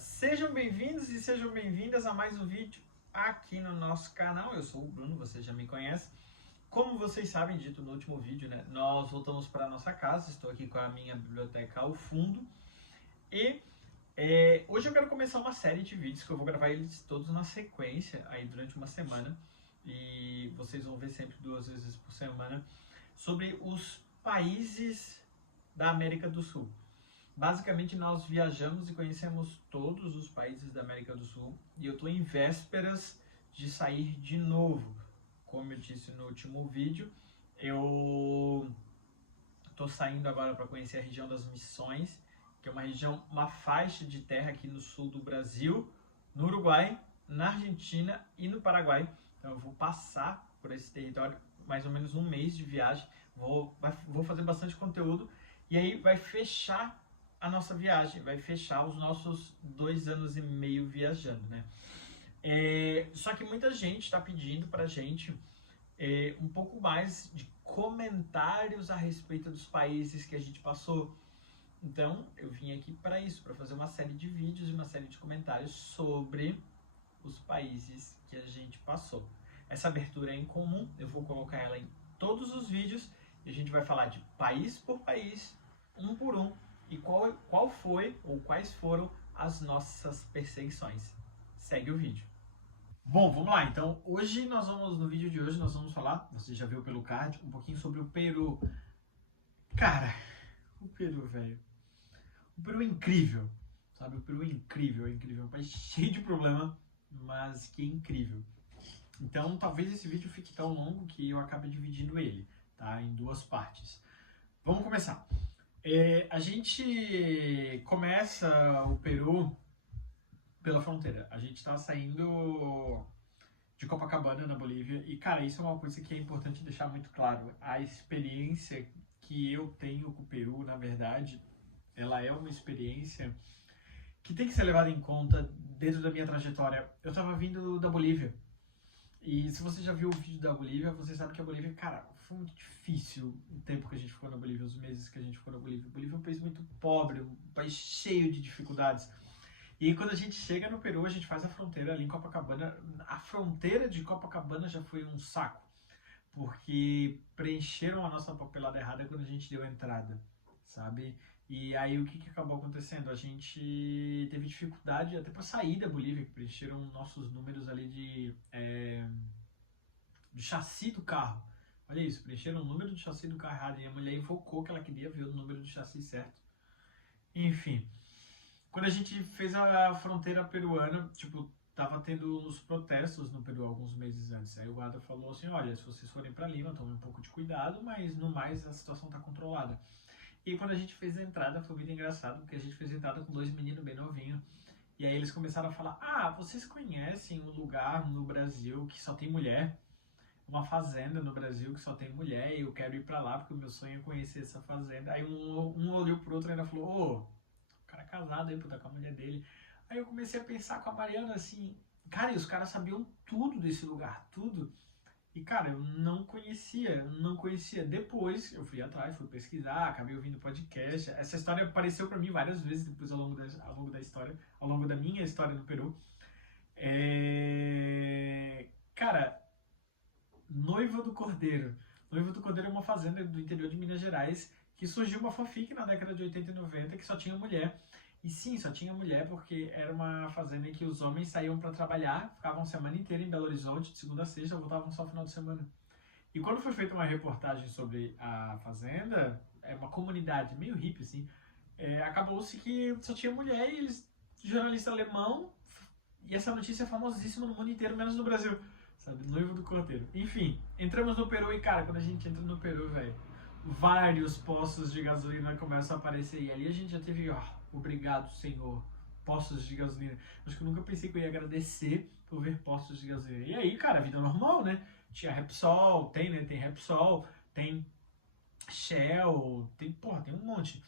Sejam bem-vindos e sejam bem-vindas a mais um vídeo aqui no nosso canal. Eu sou o Bruno, você já me conhece. Como vocês sabem, dito no último vídeo, né, nós voltamos para a nossa casa. Estou aqui com a minha biblioteca ao fundo. E hoje eu quero começar uma série de vídeos que eu vou gravar eles todos na sequência, aí durante uma semana. E vocês vão ver sempre 2 vezes por semana, sobre os países da América do Sul. Basicamente, nós viajamos e conhecemos todos os países da América do Sul e eu estou em vésperas de sair de novo. Como eu disse no último vídeo, eu estou saindo agora para conhecer a região das Missões, que é uma faixa de terra aqui no sul do Brasil, no Uruguai, na Argentina e no Paraguai. Então eu vou passar por esse território mais ou menos um mês de viagem, vou fazer bastante conteúdo e aí vai fechar a nossa viagem, vai fechar os nossos 2 anos e meio viajando, né? Só que muita gente está pedindo pra gente um pouco mais de comentários a respeito dos países que a gente passou. Então, eu vim aqui para isso, para fazer uma série de vídeos e uma série de comentários sobre os países que a gente passou. Essa abertura é incomum, eu vou colocar ela em todos os vídeos e a gente vai falar de país por país, um por um, e qual foi ou quais foram as nossas perseguições. Segue o vídeo. Bom, vamos lá. Então, no vídeo de hoje, nós vamos falar, você já viu pelo card, um pouquinho sobre o Peru. Cara, o Peru, velho. O Peru é incrível, sabe? O Peru é incrível, é incrível. É um país cheio de problema, mas que é incrível. Então, talvez esse vídeo fique tão longo que eu acabe dividindo ele, tá? Em 2 partes. Vamos começar. A gente começa o Peru pela fronteira. A gente está saindo de Copacabana, na Bolívia, e cara, isso é uma coisa que é importante deixar muito claro. A experiência que eu tenho com o Peru, na verdade, ela é uma experiência que tem que ser levada em conta dentro da minha trajetória. Eu estava vindo da Bolívia, e se você já viu o vídeo da Bolívia, você sabe que a Bolívia, cara, foi muito difícil o tempo que a gente ficou na Bolívia, os meses que a gente ficou na Bolívia. A Bolívia é um país muito pobre, um país cheio de dificuldades. E aí, quando a gente chega no Peru, a gente faz a fronteira ali em Copacabana. A fronteira de Copacabana já foi um saco, porque preencheram a nossa papelada errada quando a gente deu a entrada, sabe? E aí o que acabou acontecendo? A gente teve dificuldade até para sair da Bolívia, que preencheram nossos números ali de chassi do carro. Olha isso, preencheram o número do chassi do carro errado e a mulher invocou que ela queria ver o número do chassi certo. Enfim, quando a gente fez a fronteira peruana, tipo, tava tendo uns protestos no Peru alguns meses antes. Aí o guarda falou assim, olha, se vocês forem para Lima, tomem um pouco de cuidado, mas no mais a situação tá controlada. E quando a gente fez a entrada, foi muito engraçado, porque a gente fez a entrada com 2 meninos bem novinhos. E aí eles começaram a falar, vocês conhecem um lugar no Brasil que só tem mulher? Uma fazenda no Brasil que só tem mulher e eu quero ir pra lá porque o meu sonho é conhecer essa fazenda. Aí um olhou pro outro e ainda falou, o cara é casado aí, tá com a mulher dele. Aí eu comecei a pensar com a Mariana assim, cara, e os caras sabiam tudo desse lugar, tudo. E cara, eu não conhecia. Depois eu fui atrás, fui pesquisar, acabei ouvindo podcast. Essa história apareceu pra mim várias vezes depois ao longo da história, ao longo da minha história no Peru. Cara, Noiva do Cordeiro. Noiva do Cordeiro é uma fazenda do interior de Minas Gerais que surgiu uma fanfic na década de 80 e 90 que só tinha mulher. E sim, só tinha mulher porque era uma fazenda em que os homens saíam para trabalhar, ficavam a semana inteira em Belo Horizonte, de segunda a sexta, voltavam só no final de semana. E quando foi feita uma reportagem sobre a fazenda, é uma comunidade meio hippie, assim, acabou-se que só tinha mulher e eles, jornalista alemão, e essa notícia é famosíssima no mundo inteiro, menos no Brasil, sabe? Noivo do Cordeiro. Enfim, entramos no Peru e, cara, quando a gente entra no Peru, velho, vários postos de gasolina começam a aparecer. E ali a gente já teve, obrigado, Senhor, postos de gasolina. Acho que eu nunca pensei que eu ia agradecer por ver postos de gasolina. E aí, cara, vida normal, né? Tinha Repsol, tem, né? Tem Repsol, tem Shell, tem um monte.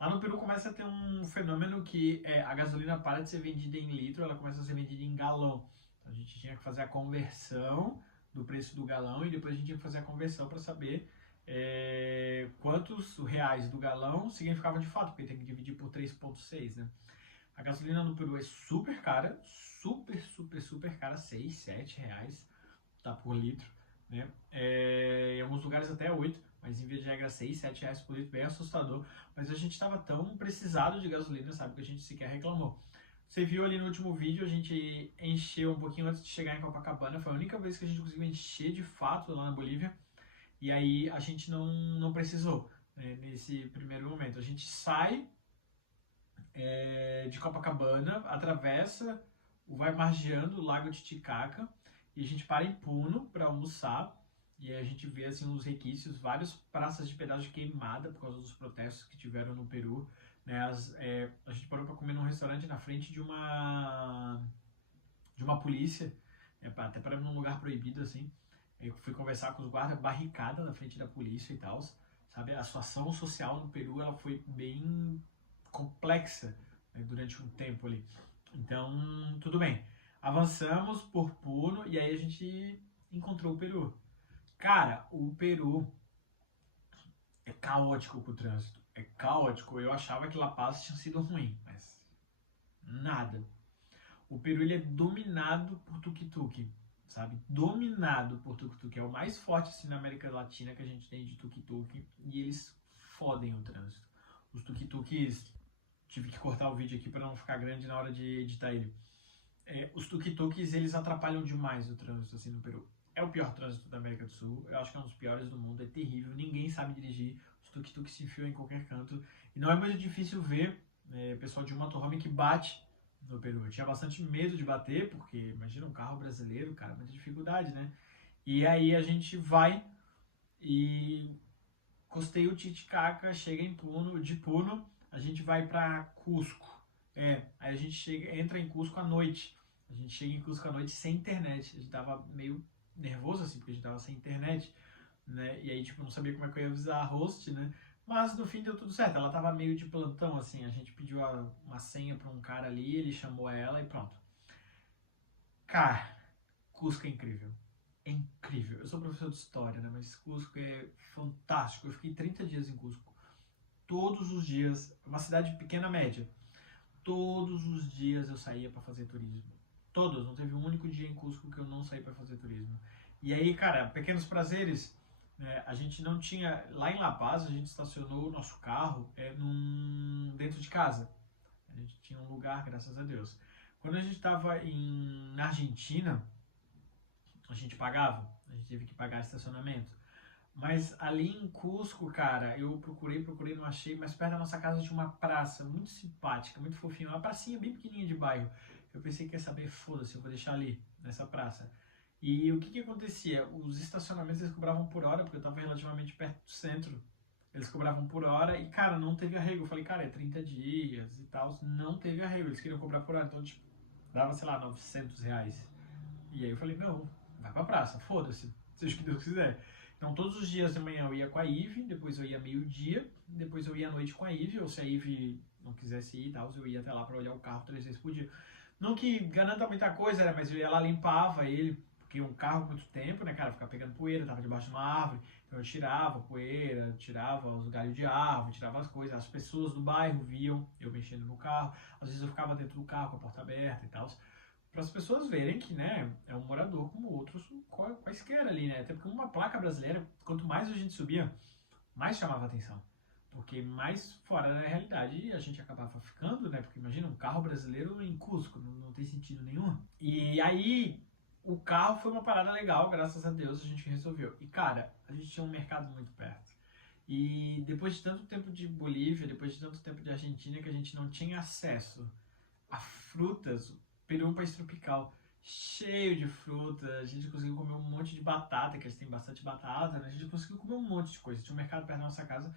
Lá no Peru começa a ter um fenômeno que a gasolina para de ser vendida em litro, ela começa a ser vendida em galão. Então a gente tinha que fazer a conversão do preço do galão e depois a gente tinha que fazer a conversão para saber quantos reais do galão significava de fato, porque tem que dividir por 3,6, né? A gasolina no Peru é super cara, super cara, 6, 7 reais, tá, por litro, né? Em alguns lugares até 8, mas em via de regra 6, 7 reais por litro, bem assustador. Mas a gente estava tão precisado de gasolina, sabe, que a gente sequer reclamou. Você viu ali no último vídeo, a gente encheu um pouquinho antes de chegar em Copacabana, foi a única vez que a gente conseguiu encher de fato lá na Bolívia, e aí a gente não precisou, né, nesse primeiro momento. A gente sai de Copacabana, atravessa, vai margeando o Lago Titicaca e a gente para em Puno para almoçar. E aí a gente vê assim os requisitos, várias praças de pedágio queimada por causa dos protestos que tiveram no Peru. Né? A gente parou para comer num restaurante na frente de uma polícia, até para num lugar proibido assim. Eu fui conversar com os guardas, barricada na frente da polícia e tal. Sabe, a situação social no Peru ela foi bem complexa, né, durante um tempo ali. Então, tudo bem. Avançamos por Puno e aí a gente encontrou o Peru. Cara, o Peru é caótico com o trânsito. É caótico. Eu achava que La Paz tinha sido ruim, mas nada. O Peru ele é dominado por tuk-tuk, sabe? Dominado por tuk-tuk. É o mais forte assim, na América Latina que a gente tem de tuk-tuk e eles fodem o trânsito. Os tuk-tuks, tive que cortar o vídeo aqui para não ficar grande na hora de editar ele. Os tuk-tuks eles atrapalham demais o trânsito assim no Peru. É o pior trânsito da América do Sul, eu acho que é um dos piores do mundo, é terrível, ninguém sabe dirigir, os tuk-tuks se enfiam em qualquer canto e não é muito difícil ver pessoal de motorhome que bate no Peru. Eu tinha bastante medo de bater, porque imagina um carro brasileiro, cara, muita dificuldade, né? E aí a gente vai e costeia o Titicaca, chega em Puno, de Puno, a gente vai pra Cusco. Aí a gente entra em Cusco à noite. A gente chega em Cusco à noite sem internet. A gente tava meio nervoso assim, porque a gente tava sem internet, né? E aí, tipo, não sabia como é que eu ia avisar a host, né? Mas no fim deu tudo certo. Ela tava meio de plantão, assim. A gente pediu uma senha pra um cara ali, ele chamou ela e pronto. Cara, Cusco é incrível. É incrível. Eu sou professor de história, né? Mas Cusco é fantástico. Eu fiquei 30 dias em Cusco. Todos os dias, uma cidade pequena média. Todos os dias eu saía para fazer turismo. Todos, não teve um único dia em Cusco que eu não saí para fazer turismo. E aí, cara, pequenos prazeres, né? A gente não tinha, lá em La Paz, a gente estacionou o nosso carro dentro de casa. A gente tinha um lugar, graças a Deus. Quando a gente estava na Argentina, a gente pagava, a gente teve que pagar estacionamento. Mas ali em Cusco, cara, eu procurei, não achei, mas perto da nossa casa tinha uma praça muito simpática, muito fofinha, uma pracinha bem pequenininha de bairro. Eu pensei que ia saber, foda-se, eu vou deixar ali, nessa praça. E o que que acontecia? Os estacionamentos eles cobravam por hora, porque eu estava relativamente perto do centro. Eles cobravam por hora e, cara, não teve arrego. Eu falei, cara, é 30 dias e tal, não teve arrego. Eles queriam cobrar por hora, então, tipo, dava, sei lá, 900 reais. E aí eu falei, não, vai pra praça, foda-se, seja o que Deus quiser. Então todos os dias de manhã eu ia com a Ive, depois eu ia meio-dia, depois eu ia à noite com a Ive, ou se a Ive não quisesse ir e tal, eu ia até lá pra olhar o carro 3 vezes por dia. Não que garanta muita coisa, né, mas eu ia lá, limpava ele, porque um carro muito tempo, né, cara, ficar pegando poeira, tava debaixo de uma árvore, então eu tirava a poeira, tirava os galhos de árvore, tirava as coisas, as pessoas do bairro viam eu mexendo no carro, às vezes eu ficava dentro do carro com a porta aberta e tal, para as pessoas verem que, né, é um morador como outros quaisquer ali, né? Até porque uma placa brasileira, quanto mais a gente subia, mais chamava atenção. Porque mais fora da realidade a gente acabava ficando, né? Porque imagina um carro brasileiro em Cusco, não tem sentido nenhum. E aí o carro foi uma parada legal, graças a Deus a gente resolveu. E cara, a gente tinha um mercado muito perto. E depois de tanto tempo de Bolívia, depois de tanto tempo de Argentina, que a gente não tinha acesso a frutas. Peru é um país tropical, cheio de fruta, a gente conseguiu comer um monte de batata, que eles têm bastante batata, né? A gente conseguiu comer um monte de coisa. Tinha um mercado perto da nossa casa.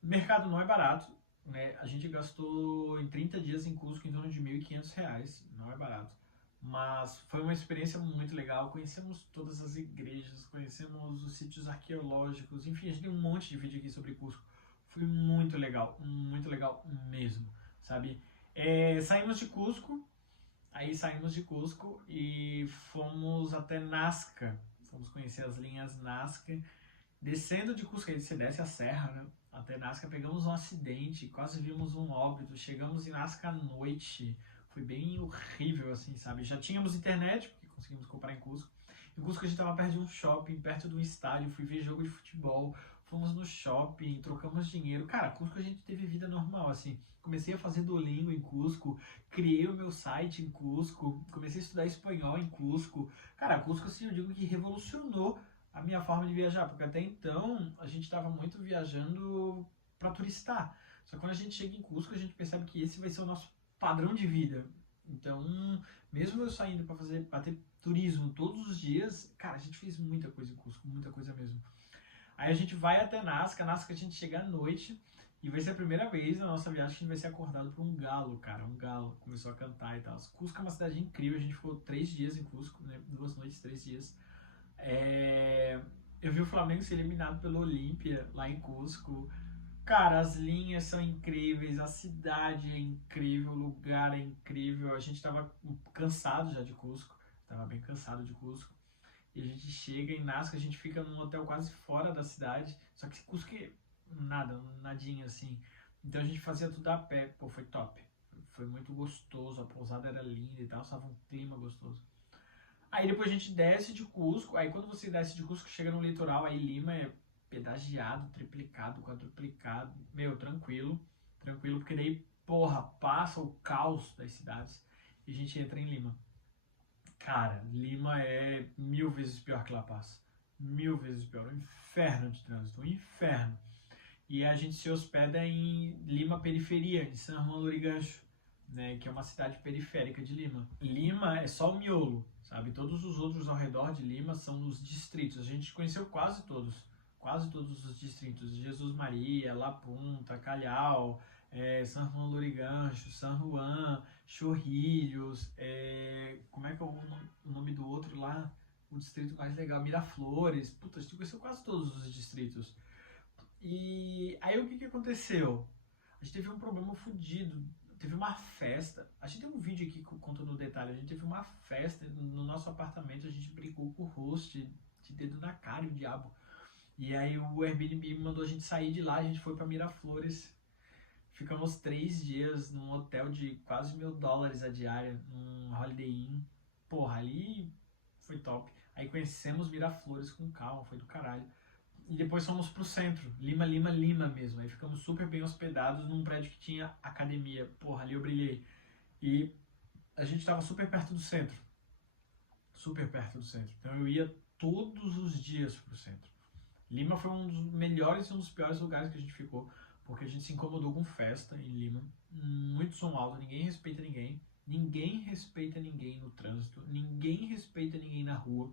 O mercado não é barato, né? A gente gastou em 30 dias em Cusco em torno de R$ 1.500, não é barato. Mas foi uma experiência muito legal, conhecemos todas as igrejas, conhecemos os sítios arqueológicos, enfim, a gente tem um monte de vídeo aqui sobre Cusco. Foi muito legal mesmo, sabe? Saímos de Cusco. Aí saímos de Cusco e fomos até Nazca. Fomos conhecer as linhas Nazca. Descendo de Cusco, aí você desce a serra, né? até Nazca, pegamos um acidente, quase vimos um óbito, chegamos em Nazca à noite, foi bem horrível, assim, sabe? Já tínhamos internet, porque conseguimos comprar em Cusco. Em Cusco a gente tava perto de um shopping, perto de um estádio, fui ver jogo de futebol, fomos no shopping, trocamos dinheiro. Cara, Cusco a gente teve vida normal, assim. Comecei a fazer Duolingo em Cusco, criei o meu site em Cusco, comecei a estudar espanhol em Cusco. Cara, Cusco, assim, eu digo que revolucionou a minha forma de viajar, porque até então a gente estava muito viajando para turistar. Só que quando a gente chega em Cusco, a gente percebe que esse vai ser o nosso padrão de vida. Então, mesmo eu saindo para ter turismo todos os dias, cara, a gente fez muita coisa em Cusco, muita coisa mesmo. Aí a gente vai até Nazca a gente chega à noite e vai ser a primeira vez na nossa viagem que a gente vai ser acordado por um galo, cara. Um galo começou a cantar e tal. Cusco é uma cidade incrível, a gente ficou 3 dias em Cusco, né? 2 noites, 3 dias. Eu vi o Flamengo ser eliminado pelo Olímpia lá em Cusco. Cara, as linhas são incríveis, a cidade é incrível, o lugar é incrível. A gente tava cansado já de Cusco, tava bem cansado de Cusco. E a gente chega em Nazca, a gente fica num hotel quase fora da cidade. Só que Cusco é nada, nadinha assim. Então a gente fazia tudo a pé, pô, foi top. Foi muito gostoso, a pousada era linda e tal, estava um clima gostoso. Aí depois a gente desce de Cusco, aí quando você desce de Cusco, chega no litoral, aí Lima é pedagiado, triplicado, quadruplicado, meu, tranquilo, tranquilo, porque daí, porra, passa o caos das cidades e a gente entra em Lima. Cara, Lima é 1000 vezes pior que La Paz, 1000 vezes pior, um inferno de trânsito, um inferno. E a gente se hospeda em Lima Periferia, em San Juan Lurigancho, né, que é uma cidade periférica de Lima. Lima é só o miolo, sabe? Todos os outros ao redor de Lima são os distritos. A gente conheceu quase todos os distritos. Jesus Maria, La Punta, Calhau, San Juan Lurigancho, San Juan, Chorrilhos, como é que é o nome do outro lá? O distrito mais legal, Miraflores. Puta, a gente conheceu quase todos os distritos. E aí o que que aconteceu? A gente teve um problema fodido. Teve uma festa. A gente tem um vídeo aqui contando no detalhe. A gente teve uma festa no nosso apartamento. A gente brigou com o host de dedo na cara e o diabo. E aí o Airbnb mandou a gente sair de lá. A gente foi pra Miraflores. Ficamos 3 dias num hotel de quase $1000 a diária, num Holiday Inn. Porra, ali foi top. Aí conhecemos Miraflores com calma, foi do caralho. E depois fomos pro centro, Lima mesmo. Aí ficamos super bem hospedados num prédio que tinha academia. Porra, ali eu brilhei. E a gente tava super perto do centro. Super perto do centro. Então eu ia todos os dias pro centro. Lima foi um dos melhores e um dos piores lugares que a gente ficou, porque a gente se incomodou com festa em Lima. Muito som alto, ninguém respeita ninguém. Ninguém respeita ninguém no trânsito. Ninguém respeita ninguém na rua.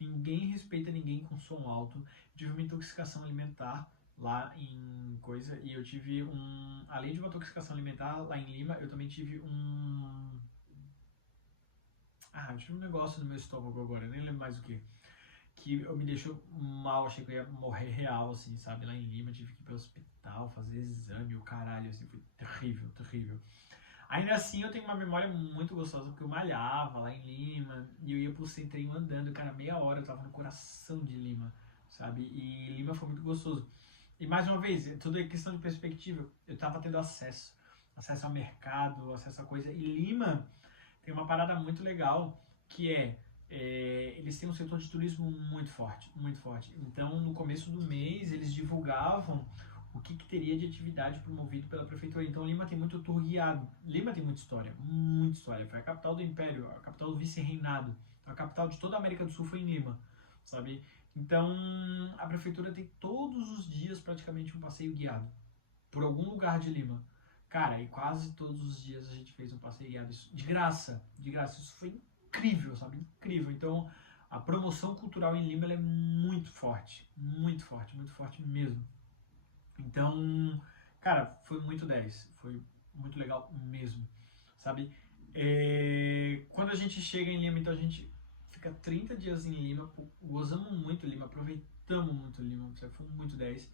Ninguém respeita ninguém com som alto. Tive uma intoxicação alimentar lá em coisa, e eu tive além de uma intoxicação alimentar lá em Lima, eu também tive eu tive um negócio no meu estômago agora, eu nem lembro mais o que me deixou mal, achei que eu ia morrer real, assim, sabe, lá em Lima, tive que ir pro hospital, fazer exame, o caralho, assim, foi terrível, terrível. Ainda assim, eu tenho uma memória muito gostosa, porque eu malhava lá em Lima, e eu ia pro centrinho andando, cara, meia hora eu tava no coração de Lima, sabe? E Lima foi muito gostoso. E mais uma vez, tudo é questão de perspectiva, eu tava tendo acesso ao mercado, acesso a coisa. E Lima tem uma parada muito legal, que eles têm um setor de turismo muito forte, muito forte. Então, no começo do mês, eles divulgavam o que teria de atividade promovido pela prefeitura. Então Lima tem muito tour guiado. Lima tem muita história, muita história. Foi a capital do Império, a capital do vice-reinado. A capital de toda a América do Sul foi em Lima, sabe? Então a prefeitura tem todos os dias praticamente um passeio guiado por algum lugar de Lima. Cara, e quase todos os dias a gente fez um passeio guiado de graça, de graça. Isso foi incrível, sabe? Incrível. Então a promoção cultural em Lima ela é muito forte, muito forte, muito forte mesmo. Então, cara, foi muito 10, foi muito legal mesmo, sabe? Quando a gente chega em Lima, então a gente fica 30 dias em Lima, gozamos muito Lima, aproveitamos muito Lima, foi muito 10.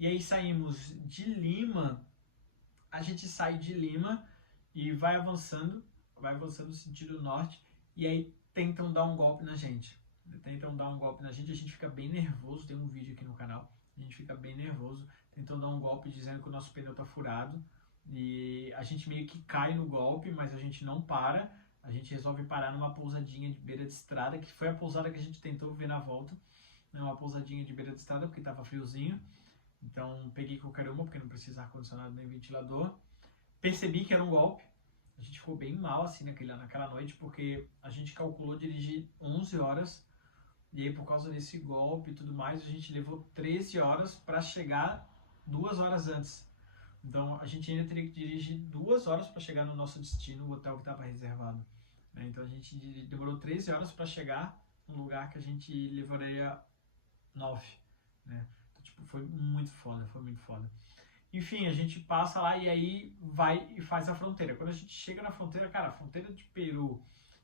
E aí saímos de Lima, a gente sai de Lima e vai avançando no sentido norte, e aí tentam dar um golpe na gente. A gente fica bem nervoso, tem um vídeo aqui no canal. a gente fica bem nervoso, tentou dar um golpe dizendo que o nosso pneu tá furado, e a gente meio que cai no golpe, mas a gente não para, a gente resolve parar numa pousadinha de beira de estrada, que foi a pousada que a gente tentou ver na volta, né, uma pousadinha de beira de estrada, porque tava friozinho, então peguei qualquer uma, porque não precisa ar-condicionado nem ventilador, percebi que era um golpe, a gente ficou bem mal assim naquela noite, porque a gente calculou dirigir 11 horas, e aí por causa desse golpe e tudo mais, a gente levou 13 horas para chegar 2 horas antes. Então a gente ainda teria que dirigir 2 horas para chegar no nosso destino, o hotel que estava reservado. Né? Então a gente demorou 13 horas para chegar no lugar que a gente levaria 9. Né? Então, tipo, foi muito foda, foi muito foda. Enfim, a gente passa lá e aí vai e faz a fronteira. Quando a gente chega na fronteira, cara, a fronteira de Peru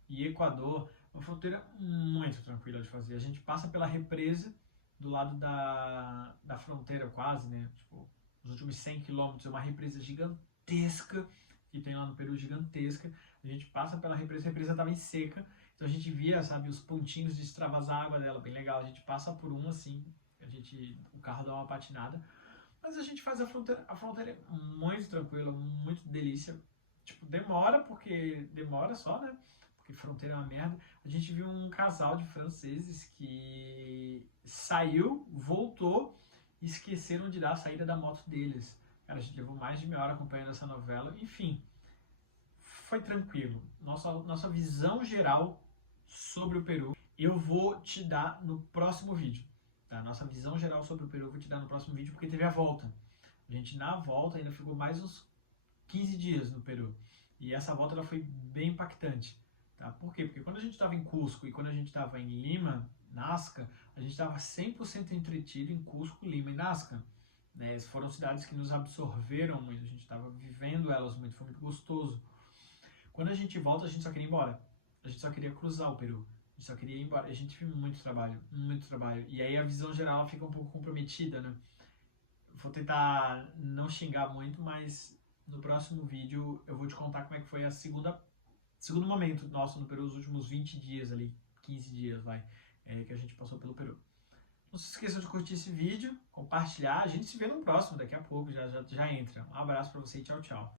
e Equador, é uma fronteira muito tranquila de fazer. A gente passa pela represa do lado da fronteira quase, né? Tipo, os últimos 100 quilômetros, é uma represa gigantesca, que tem lá no Peru, gigantesca. A gente passa pela represa, a represa estava em seca, então a gente via, sabe, os pontinhos de extravasar a água dela, bem legal. A gente passa por um assim, o carro dá uma patinada, mas a gente faz a fronteira é muito tranquila, muito delícia. Tipo, demora, porque demora só, né? Porque fronteira é uma merda. A gente viu um casal de franceses que saiu, voltou e esqueceram de dar a saída da moto deles. Cara, a gente levou mais de meia hora acompanhando essa novela. Enfim, foi tranquilo. Nossa visão geral sobre o Peru eu vou te dar no próximo vídeo. Tá? Nossa visão geral sobre o Peru eu vou te dar no próximo vídeo, porque teve a volta. A gente, na volta, ainda ficou mais uns 15 dias no Peru. E essa volta ela foi bem impactante. Tá? Por quê? Porque quando a gente estava em Cusco e quando a gente estava em Lima, Nazca, a gente estava 100% entretido em Cusco, Lima e Nazca. Né? Foram cidades que nos absorveram muito, a gente estava vivendo elas muito, foi muito gostoso. Quando a gente volta, a gente só queria ir embora. A gente só queria cruzar o Peru. A gente só queria ir embora. A gente teve muito trabalho, muito trabalho. E aí a visão geral ela fica um pouco comprometida, né? Vou tentar não xingar muito, mas no próximo vídeo eu vou te contar como é que foi segundo momento nosso no Peru, os últimos 20 dias ali, 15 dias, que a gente passou pelo Peru. Não se esqueçam de curtir esse vídeo, compartilhar. A gente se vê no próximo, daqui a pouco, já entra. Um abraço pra você e tchau, tchau.